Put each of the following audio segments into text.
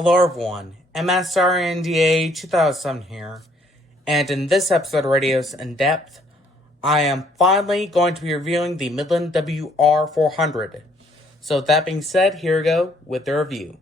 Hello everyone, Siren 2007 here, and in this episode of Radios in Depth, I am finally going to be reviewing the Midland WR-400. So with that being said, here we go with the review.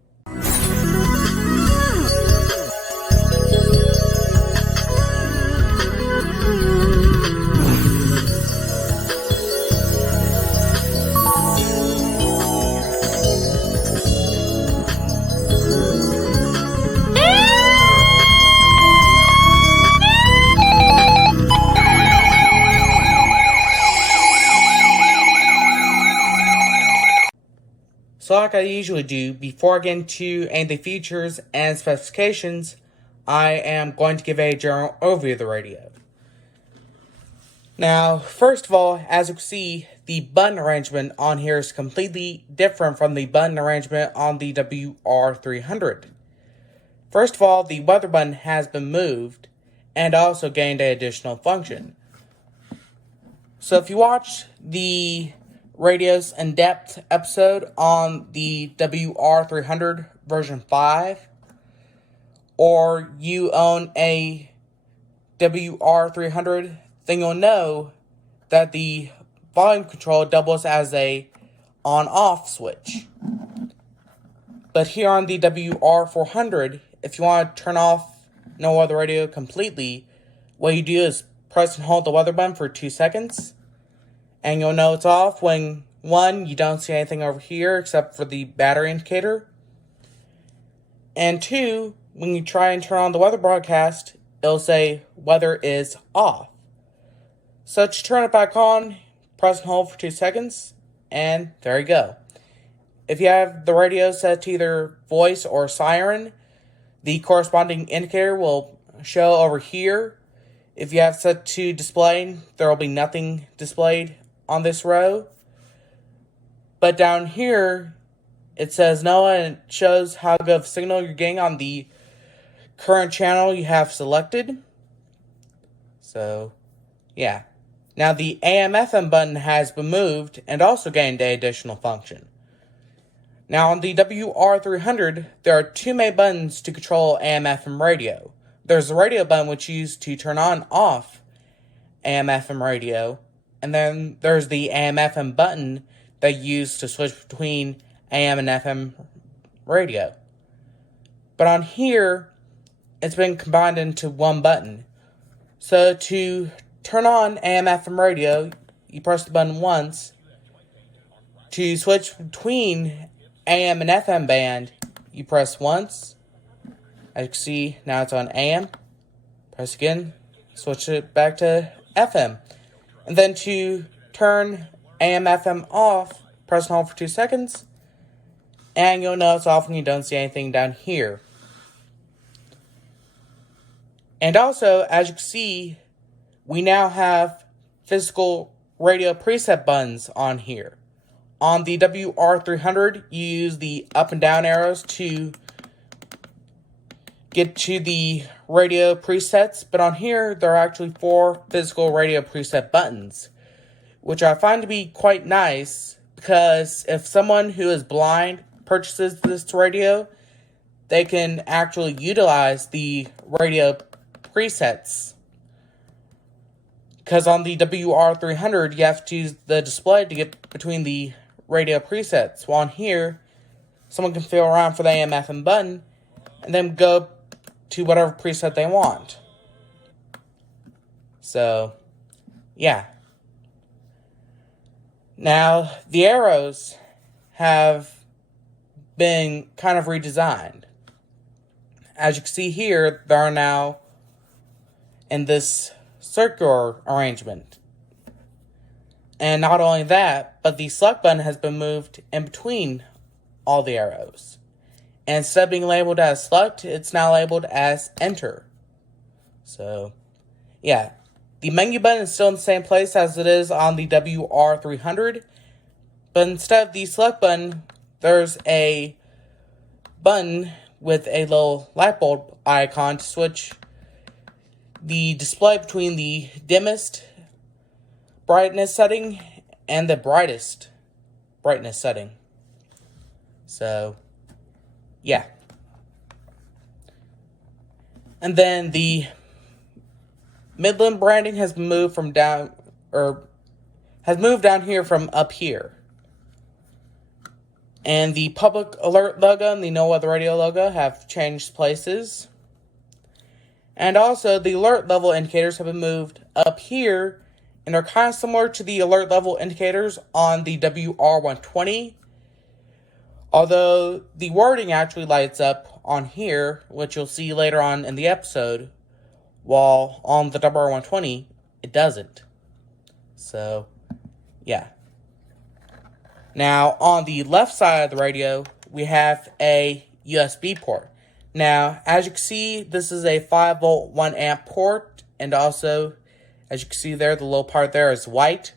So like I usually do, before I get into any of the features and specifications, I am going to give a general overview of the radio. Now, first of all, as you can see, the button arrangement on here is completely different from the button arrangement on the WR-300. First of all, the weather button has been moved and also gained an additional function. So if you watch the Radios in Depth episode on the WR-300 version 5, or you own a WR-300, then you'll know that the volume control doubles as a on-off switch. But here on the WR-400, if you want to turn off no weather radio completely, what you do is press and hold the weather button for 2 seconds. And you'll know it's off when, 1, you don't see anything over here except for the battery indicator. And 2, when you try and turn on the weather broadcast, it'll say weather is off. So to turn it back on, press and hold for 2 seconds, and there you go. If you have the radio set to either voice or siren, the corresponding indicator will show over here. If you have set to display, there will be nothing displayed on this row. But down here, it says no, and it shows how good of a signal you're getting on the current channel you have selected. So, yeah. Now the AM/FM button has been moved and also gained an additional function. Now on the WR-300, there are 2 main buttons to control AM/FM radio. There's the radio button, which is used to turn on/off AM/FM radio. And then there's the AM/FM button that you use to switch between AM and FM radio. But on here, it's been combined into one button. So to turn on AM/FM radio, you press the button once. To switch between AM and FM band, you press once. As you can see, now it's on AM. Press again, switch it back to FM. And then to turn AM/FM off, press and hold for 2 seconds. And you'll know it's off when you don't see anything down here. And also, as you can see, we now have physical radio preset buttons on here. On the WR-300, you use the up and down arrows to get to the radio presets, but on here, there are actually 4 physical radio preset buttons, which I find to be quite nice, because if someone who is blind purchases this radio, they can actually utilize the radio presets. Because on the WR-300, you have to use the display to get between the radio presets, while on here, someone can feel around for the AM/FM button, and then go to whatever preset they want. So, yeah. Now, the arrows have been kind of redesigned. As you can see here, they are now in this circular arrangement. And not only that, but the select button has been moved in between all the arrows. And instead of being labeled as select, it's now labeled as enter. So, yeah. The menu button is still in the same place as it is on the WR-300. But instead of the select button, there's a button with a little light bulb icon to switch the display between the dimmest brightness setting and the brightest brightness setting. So, yeah. And then the Midland branding has moved from down, or has moved down here from up here. And the public alert logo and the no other radio logo have changed places. And also the alert level indicators have been moved up here and are kind of similar to the alert level indicators on the WR-120. Although the wording actually lights up on here, which you'll see later on in the episode, while on the WR-120, it doesn't. So, yeah. Now, on the left side of the radio, we have a USB port. Now, as you can see, this is a 5-volt, 1-amp port, and also, as you can see there, the little part there is white.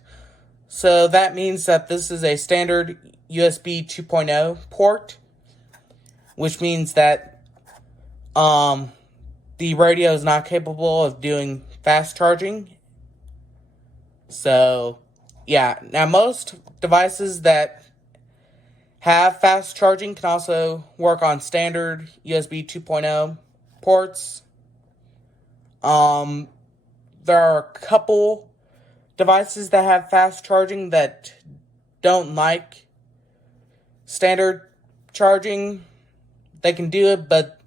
So that means that this is a standard USB 2.0 port, which means that the radio is not capable of doing fast charging. So, yeah. Now, most devices that have fast charging can also work on standard USB 2.0 ports. There are a couple devices that have fast charging that don't like standard charging. They can do it, but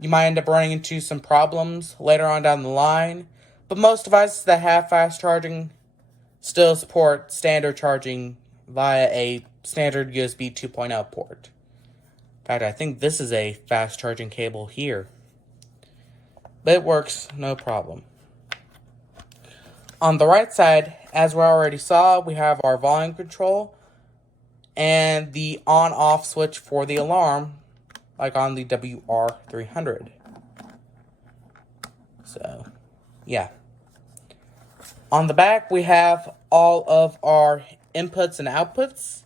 you might end up running into some problems later on down the line. But most devices that have fast charging still support standard charging via a standard USB 2.0 port. In fact, I think this is a fast charging cable here. But it works no problem. On the right side, as we already saw, we have our volume control and the on-off switch for the alarm, like on the WR-300. So, yeah. On the back, we have all of our inputs and outputs.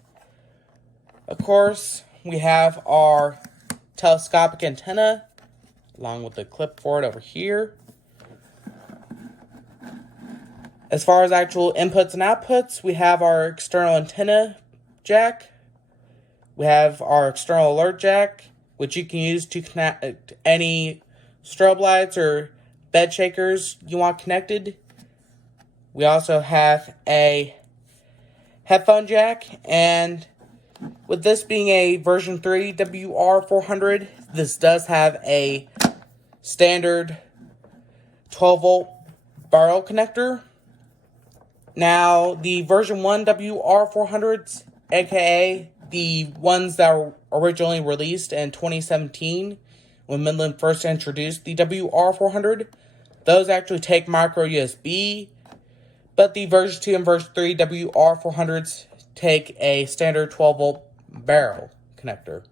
Of course, we have our telescopic antenna, along with the clip for it over here. As far as actual inputs and outputs, we have our external antenna jack. We have our external alert jack, which you can use to connect any strobe lights or bed shakers you want connected. We also have a headphone jack, and with this being a version 3 WR-400, this does have a standard 12-volt barrel connector. Now, the version 1 WR-400s, aka the ones that were originally released in 2017, when Midland first introduced the WR-400, those actually take micro USB, but the version 2 and version 3 WR-400s take a standard 12-volt barrel connector.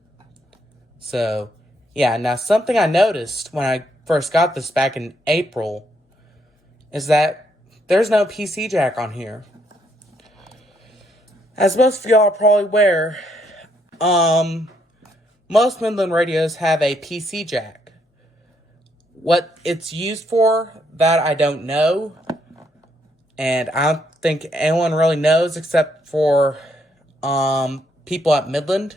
So, yeah, now something I noticed when I first got this back in April is that there's no PC jack on here. As most of y'all are probably aware, most Midland radios have a PC jack. What it's used for, that I don't know. And I don't think anyone really knows except for people at Midland.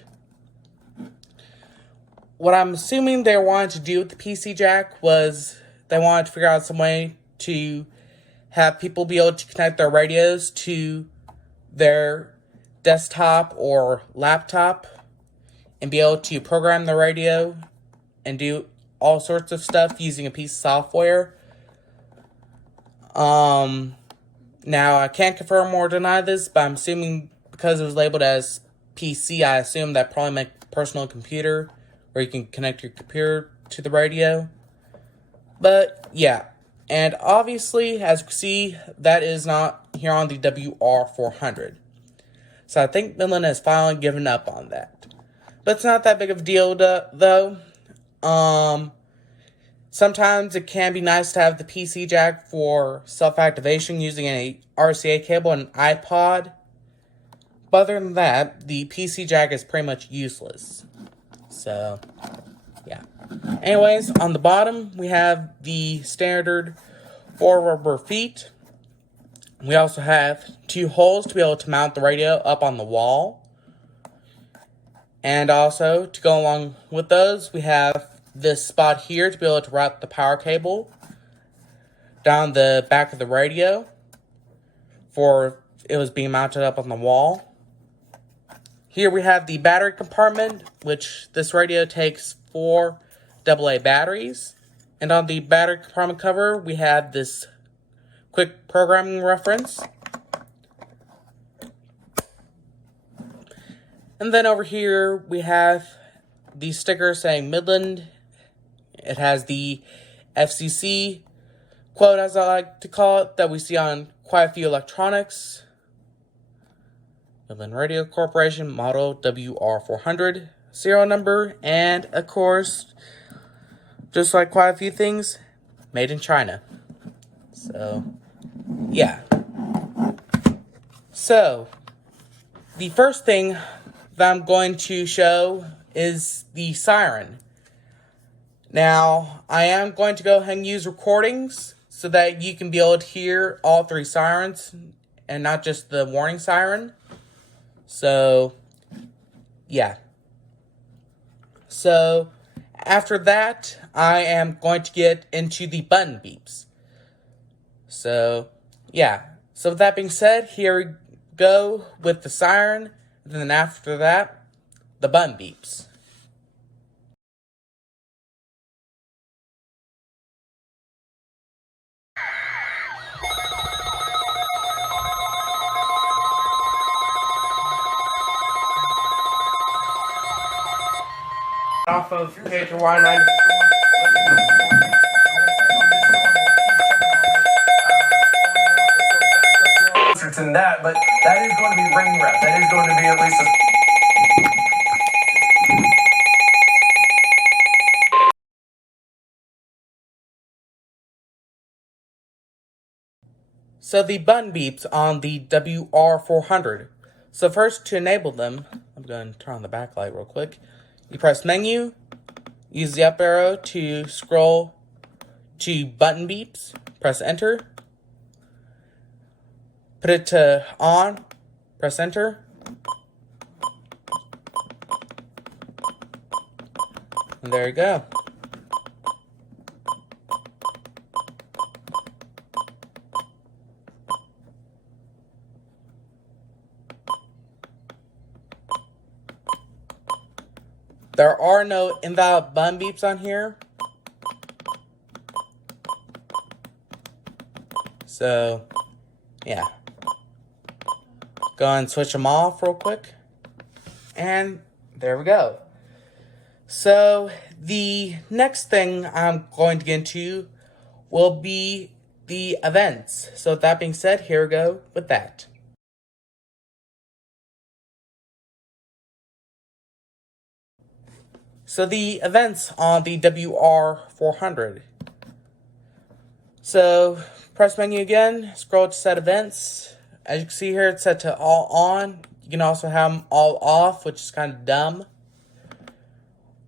What I'm assuming they wanted to do with the PC jack was they wanted to figure out some way to have people be able to connect their radios to their desktop or laptop and be able to program the radio and do all sorts of stuff using a piece of software. Now, I can't confirm or deny this, but I'm assuming because it was labeled as PC, I assume that probably meant personal computer, where you can connect your computer to the radio. But, yeah. And obviously, as you can see, that is not here on the WR-400. So I think Midland has finally given up on that. But it's not that big of a deal, though. Sometimes it can be nice to have the PC jack for self-activation using a RCA cable and an iPod. But other than that, the PC jack is pretty much useless. So, yeah. Anyways, on the bottom, we have the standard 4 rubber feet. We also have 2 holes to be able to mount the radio up on the wall. And also, to go along with those, we have this spot here to be able to route the power cable down the back of the radio for it was being mounted up on the wall. Here we have the battery compartment, which this radio takes 4 AA batteries. And on the battery compartment cover, we have this quick programming reference. And then over here, we have the sticker saying Midland. It has the FCC quote, as I like to call it, that we see on quite a few electronics. Midland Radio Corporation, model WR-400, serial number, and of course, just like quite a few things, made in China. So, yeah. So, the first thing that I'm going to show is the Siren. Now, I am going to go ahead and use recordings so that you can be able to hear all 3 sirens and not just the warning siren. So, yeah. So, after that, I am going to get into the button beeps. So, yeah. So, with that being said, here we go with the siren. And then after that, the button beeps. Off of KHY90. Than that, but that is going to be ring rep. That is going to be at least So the button beeps on the WR-400. So first, to enable them, I'm going to turn on the backlight real quick. You press menu, use the up arrow to scroll to button beeps, press enter. Put it to on, press enter. And there you go. There are no invalid button beeps on here. So, yeah. Go and switch them off real quick. And there we go. So, the next thing I'm going to get into will be the events. So, with that being said, here we go with that. So, the events on the WR-400. So, press menu again, scroll to set events. As you can see here, it's set to all on. You can also have them all off, which is kind of dumb.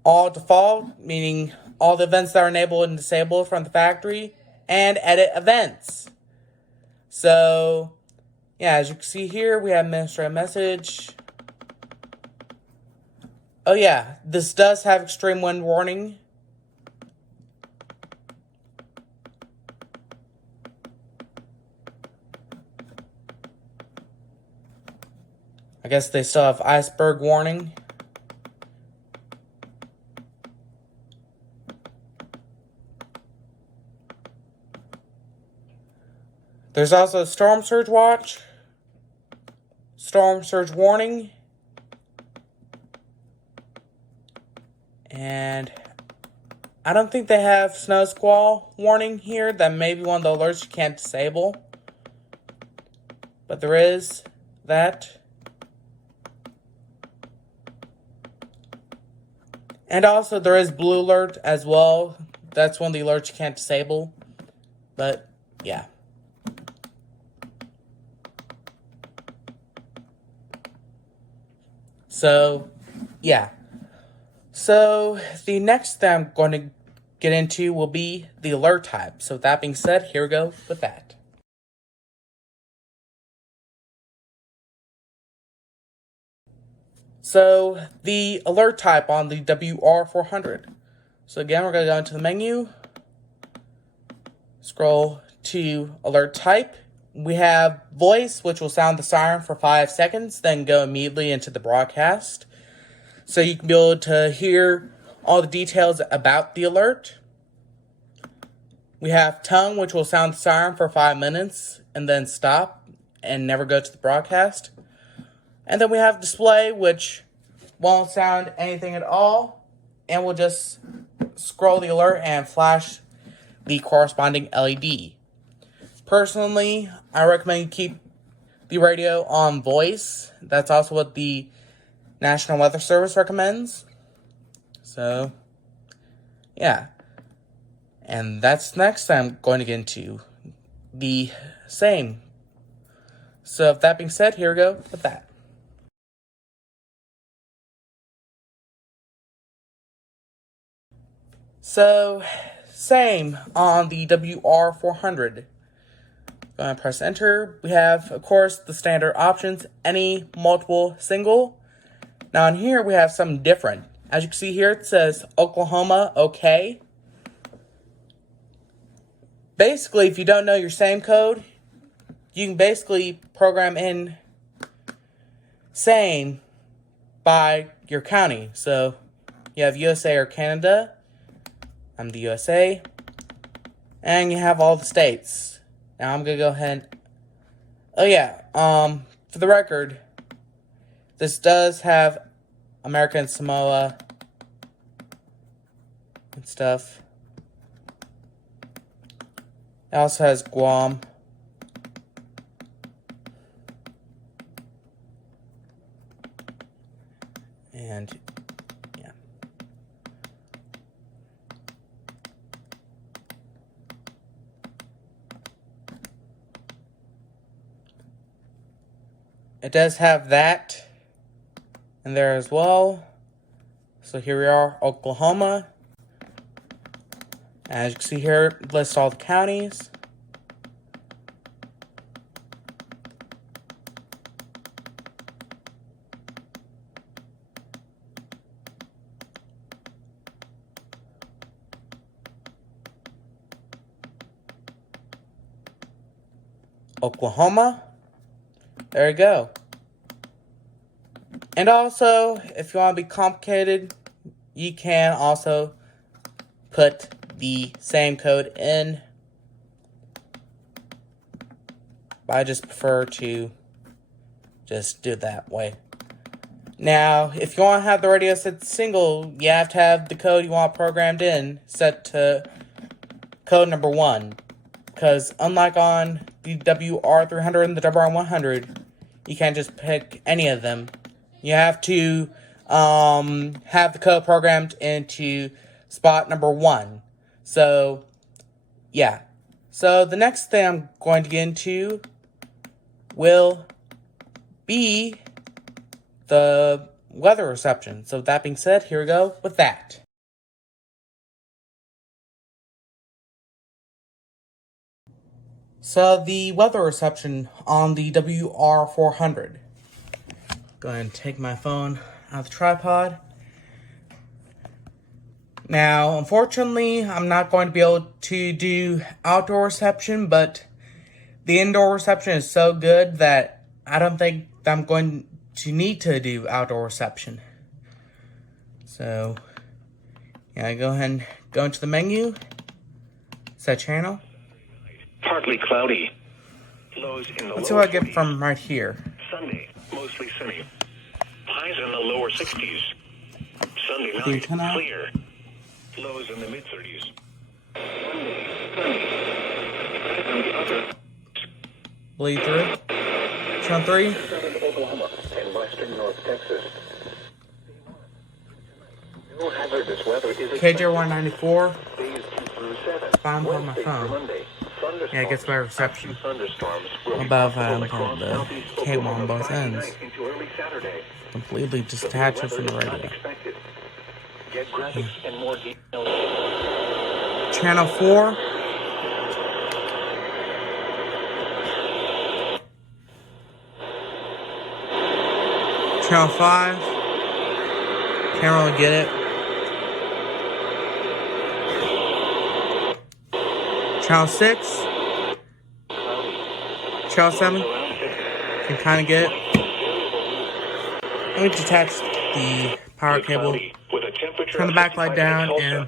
All default, meaning all the events that are enabled and disabled from the factory. And edit events. So, yeah, as you can see here, we have administrative message. Oh yeah, this does have extreme wind warning. I guess they still have iceberg warning. There's also storm surge watch, storm surge warning, and I don't think they have snow squall warning here. That may be one of the alerts you can't disable, but there is that. And also there is blue alert as well. That's one of the alerts you can't disable, but yeah. So, yeah. So, the next thing I'm going to get into will be the alert type. So, with that being said, here we go with that. So, the alert type on the WR-400. So again, we're going to go into the menu, scroll to alert type. We have voice, which will sound the siren for 5 seconds, then go immediately into the broadcast. So you can be able to hear all the details about the alert. We have tongue, which will sound the siren for 5 minutes and then stop and never go to the broadcast. And then we have display, which won't sound anything at all and will just scroll the alert and flash the corresponding LED. Personally, I recommend you keep the radio on voice. That's also what the National Weather Service recommends. So, yeah. And that's next I'm going to get into the same. So, with that being said, here we go with that. So, same on the WR-400. Go ahead and press enter. We have, of course, the standard options, any, multiple, single. Now in here, we have something different. As you can see here, it says Oklahoma, okay. Basically, if you don't know your same code, you can basically program in same by your county. So you have USA or Canada. I'm the USA. And you have all the states. Now I'm going to go ahead. Oh yeah, for the record, this does have American Samoa and stuff. It also has Guam. And yeah. It does have that in there as well. So here we are, Oklahoma. As you can see here, it lists all the counties. Oklahoma. There you go. And also, if you want to be complicated, you can also put the same code in. But I just prefer to just do it that way. Now, if you want to have the radio set to single, you have to have the code you want programmed in set to code number 1. Because unlike on the WR-300 and the WR-100, you can't just pick any of them. You have to have the code programmed into spot number 1. So, yeah. So, the next thing I'm going to get into will be the weather reception. So, with that being said, here we go with that. So, the weather reception on the WR-400. Go ahead and take my phone out of the tripod. Now, unfortunately, I'm not going to be able to do outdoor reception, but the indoor reception is so good that I don't think I'm going to need to do outdoor reception. So, yeah, go ahead and go into the menu, set channel. Partly cloudy. Lows in the Let's see what I get from right here. Sunday, mostly sunny. Highs in the lower 60s. Sunday night, clear. Lows in the mid-30s. Bleed through. Channel 3. Oklahoma and western North Texas. No hazardous weather is KJ194. days 2 through 7. Found on my phone. Yeah, it gets better reception. Above the cable on both ends. Completely detached from the radio. Get graphics and more details. Channel 4. Channel 5. Can't really get it. Channel 6. Channel 7. Can kind of get it. Let me detach the power cable. Turn the backlight down and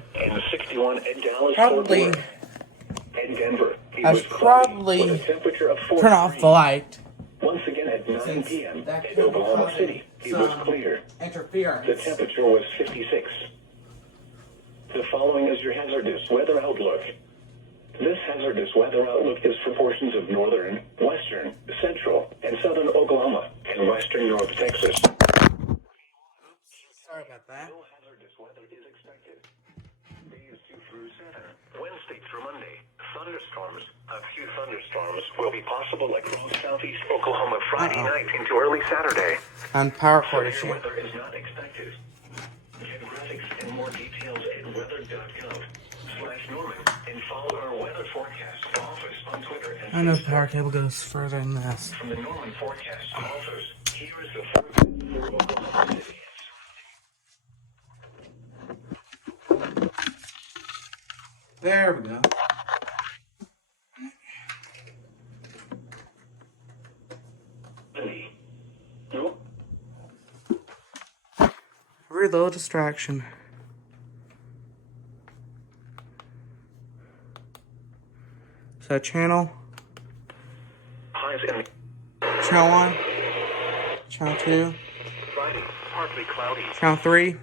probably I should probably turn off the light. Once again at 9 p.m. at Oklahoma City, it was clear. Interference. The temperature was 56. The following is your hazardous weather outlook. This hazardous weather outlook is for portions of northern, western, central, and southern Oklahoma and western North Texas. Sorry about that. No hazardous weather is expected. Days 2 through 7, Wednesday through Monday, thunderstorms. A few thunderstorms will be possible across southeast Oklahoma Friday night into early Saturday. On power cord issue. Weather is not expected. Get graphics and more details at weather.gov/Norman and follow our weather forecast office on Twitter and I know the power cable goes further than this. From the Norman forecast office, here is the forecast for Oklahoma City. There we go. Nope. Every little distraction. So channel. Highs in Channel 1. Channel 2. Friday, partly cloudy. Channel 3.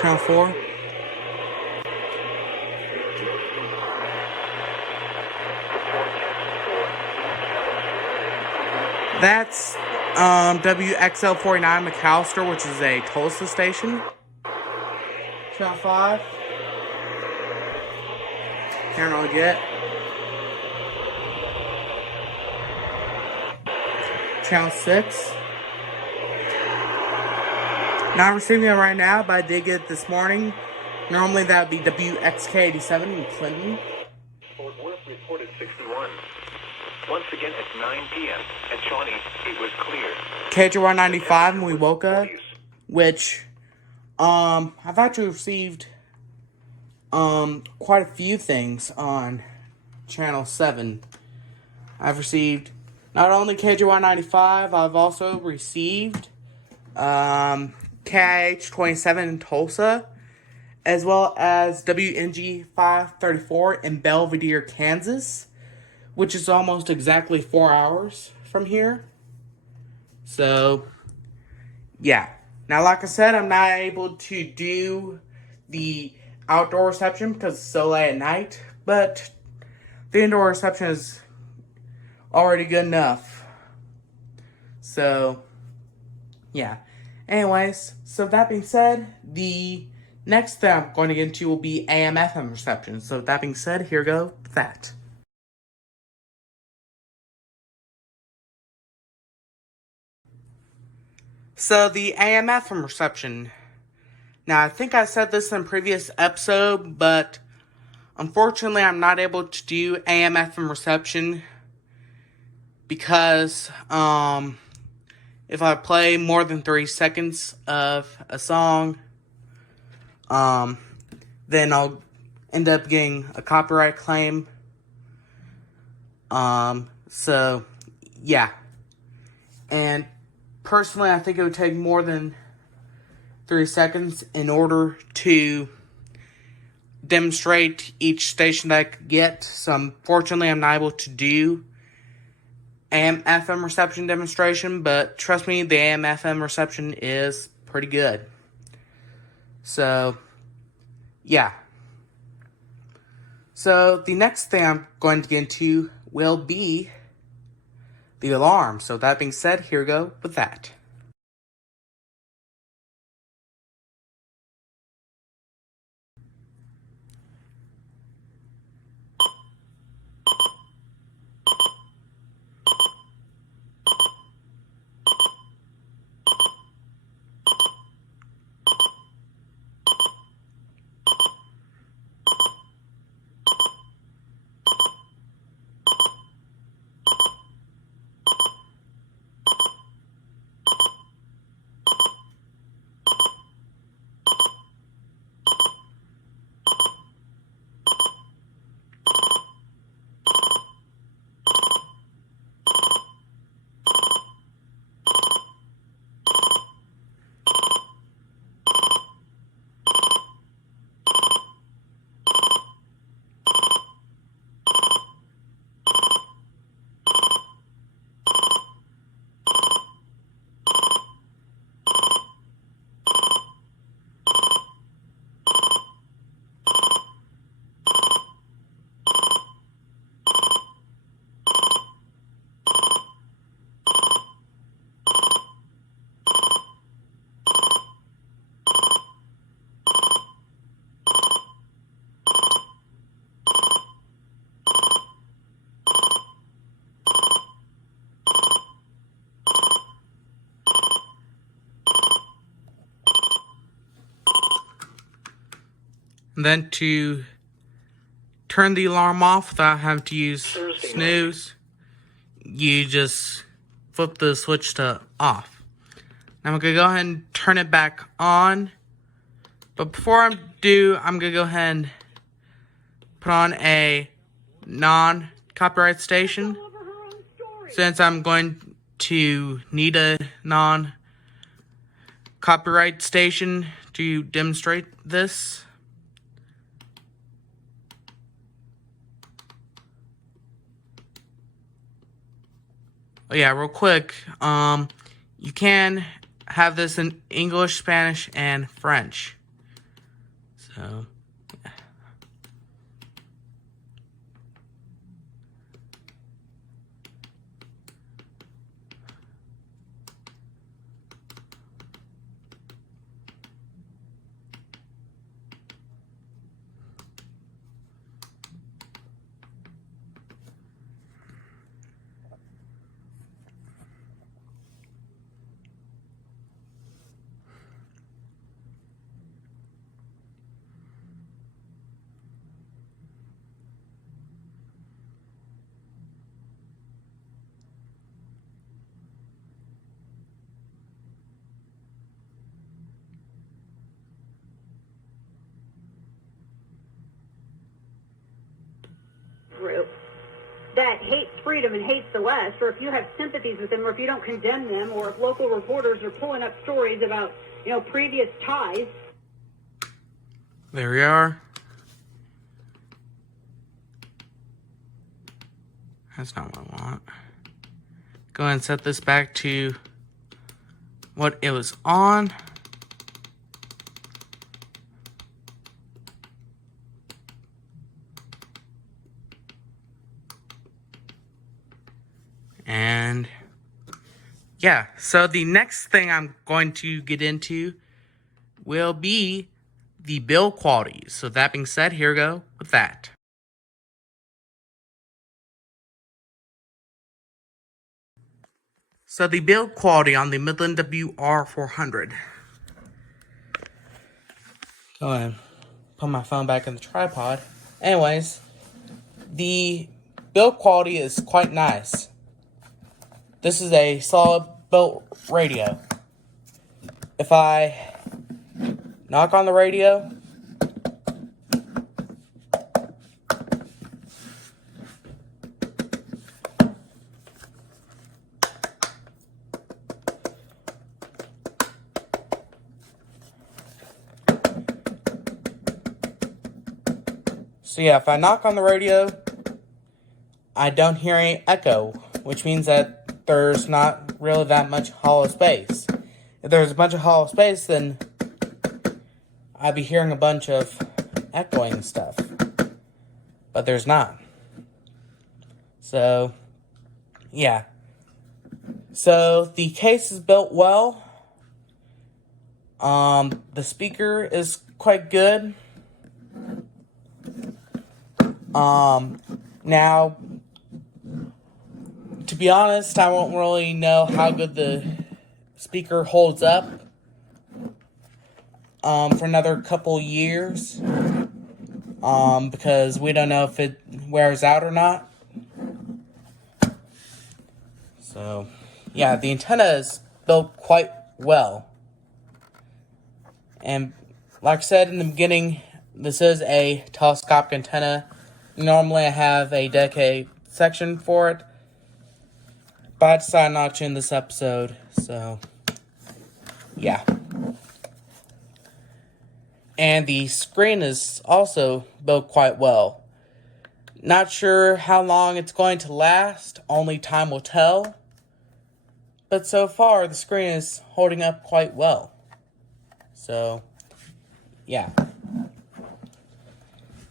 Channel 4. That's WXL-49 McAllister, which is a Tulsa station. Channel 5. Can't really get. Channel 6. Not receiving it right now, but I did get it this morning. Normally that would be WXK-87 in Clinton. Fort Worth reported 61. Once again at 9 p.m. At Shawnee, it was clear. KJY-95 and we woke up, which I've actually received quite a few things on Channel 7. I've received not only KJY-95, I've also received KIH-27 in Tulsa, as well as WNG-534 in Belvedere, Kansas, which is almost exactly 4 hours from here. So, yeah. Now, like I said, I'm not able to do the outdoor reception because it's so late at night, but the indoor reception is already good enough. So, yeah. Anyways, so that being said, the next thing I'm going to get into will be AM/FM reception. So, that being said, here we go with that. So, the AM/FM reception. Now, I think I said this in a previous episode, but unfortunately, I'm not able to do AM/FM reception because if I play more than 3 seconds of a song, then I'll end up getting a copyright claim. So, yeah. And personally, I think it would take more than 3 seconds in order to demonstrate each station that I could get. So, unfortunately, I'm not able to do AM/FM reception demonstration, but trust me, the AM/FM reception is pretty good. So, yeah. So, the next thing I'm going to get into will be the alarm. So, that being said, here we go with that. And then to turn the alarm off without having to use Thursday snooze, you just flip the switch to off. Now I'm going to go ahead and turn it back on. But before I do, I'm going to go ahead and put on a non-copyright station, since I'm going to need a non-copyright station to demonstrate this. Oh yeah, real quick, you can have this in English, Spanish, and French. So group that hates freedom and hates the West, or if you have sympathies with them, or if you don't condemn them, or if local reporters are pulling up stories about, previous ties. there we are. That's not what I want. Go ahead and set this back to what it was on. And yeah, so the next thing I'm going to get into will be the build quality. So that being said, here we go with that. So the build quality on the Midland WR-400. Go ahead, put my phone back in the tripod. Anyways, the build quality is quite nice. This is a solid built radio. If I knock on the radio, so yeah, if I knock on the radio, I don't hear any echo, which means that there's not really that much hollow space. If there's a bunch of hollow space, then I'd be hearing a bunch of echoing stuff. But there's not. So, yeah. So, the case is built well. The speaker is quite good. Now, to be honest, I won't really know how good the speaker holds up for another couple years, because we don't know if it wears out or not. So, yeah, the antenna is built quite well. And like I said in the beginning, this is a telescopic antenna. Normally I have a dedicated section for it, but I decided not to in this episode, so yeah. And the screen is also built quite well. Not sure how long it's going to last, only time will tell. But so far, the screen is holding up quite well. So, yeah.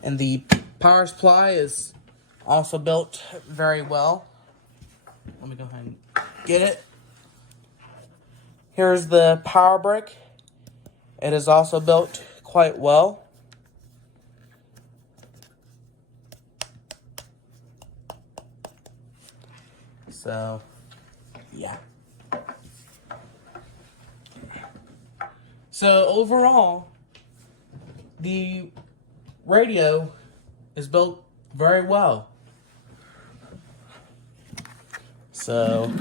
And the power supply is also built very well. Let me go ahead and get it. Here's the power brick. It is also built quite well. So, yeah. So overall, the radio is built very well. So,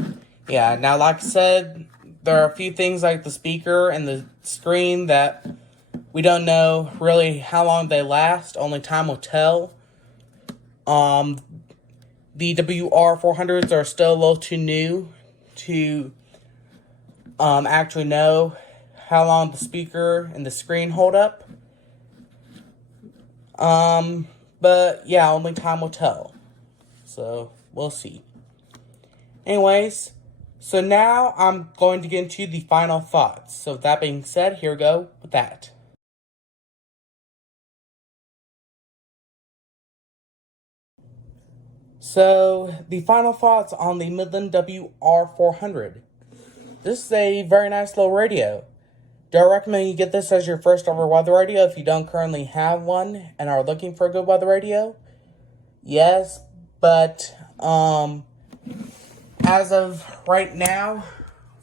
yeah, now like I said, there are a few things like the speaker and the screen that we don't know really how long they last. Only time will tell. The WR-400s are still a little too new to actually know how long the speaker and the screen hold up. But yeah, only time will tell. So, we'll see. Anyways, so now I'm going to get into the final thoughts. So with that being said, here we go with that. So, the final thoughts on the Midland WR-400. This is a very nice little radio. Do I recommend you get this as your first ever weather radio if you don't currently have one and are looking for a good weather radio? Yes, but as of right now,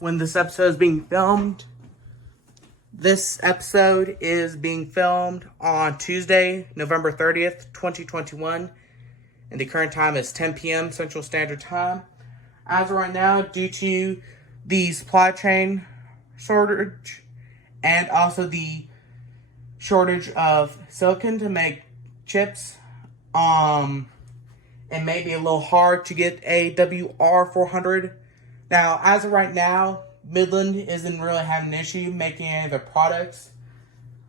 when this episode is being filmed, this episode is being filmed on Tuesday, November 30th, 2021, and the current time is 10 p.m. Central Standard Time. As of right now, due to the supply chain shortage and also the shortage of silicon to make chips, it may be a little hard to get a WR-400. Now, as of right now, Midland isn't really having an issue making any of their products.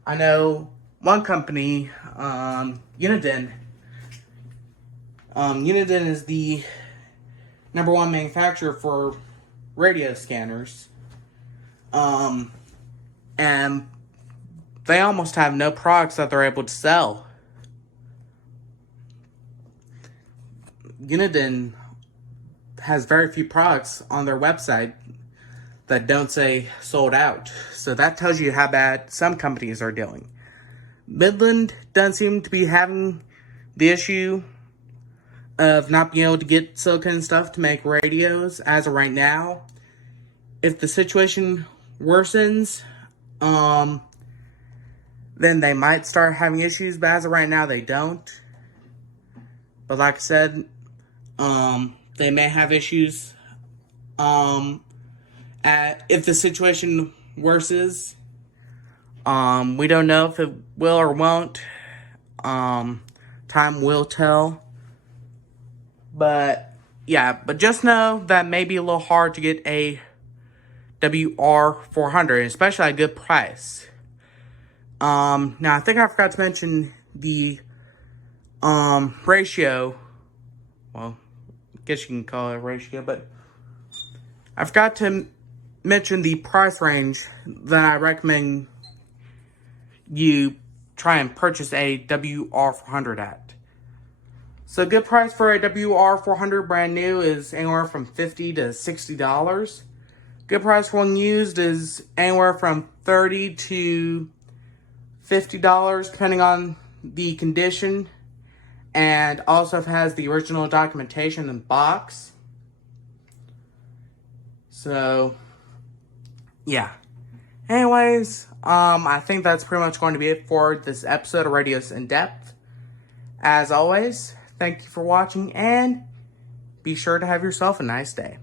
I know one company, Uniden. Uniden is the number one manufacturer for radio scanners. And they almost have no products that they're able to sell. Uniden has very few products on their website that don't say sold out. So that tells you how bad some companies are doing. Midland doesn't seem to be having the issue of not being able to get silicon and stuff to make radios as of right now. If the situation worsens, then they might start having issues, but as of right now, they don't. But like I said, they may have issues. If the situation worsens, we don't know if it will or won't. Time will tell. But yeah, but just know that may be a little hard to get a WR-400, especially at a good price. Now I think I forgot to mention the ratio. Well, I guess you can call it a ratio, but I forgot to mention the price range that I recommend you try and purchase a WR-400 at. So a good price for a WR-400 brand new is anywhere from $50 to $60. Good price for one used is anywhere from $30 to $50, depending on the condition, and also if it has the original documentation and box. So, yeah. Anyways, I think that's pretty much going to be it for this episode of Radios in Depth. As always, thank you for watching, and be sure to have yourself a nice day.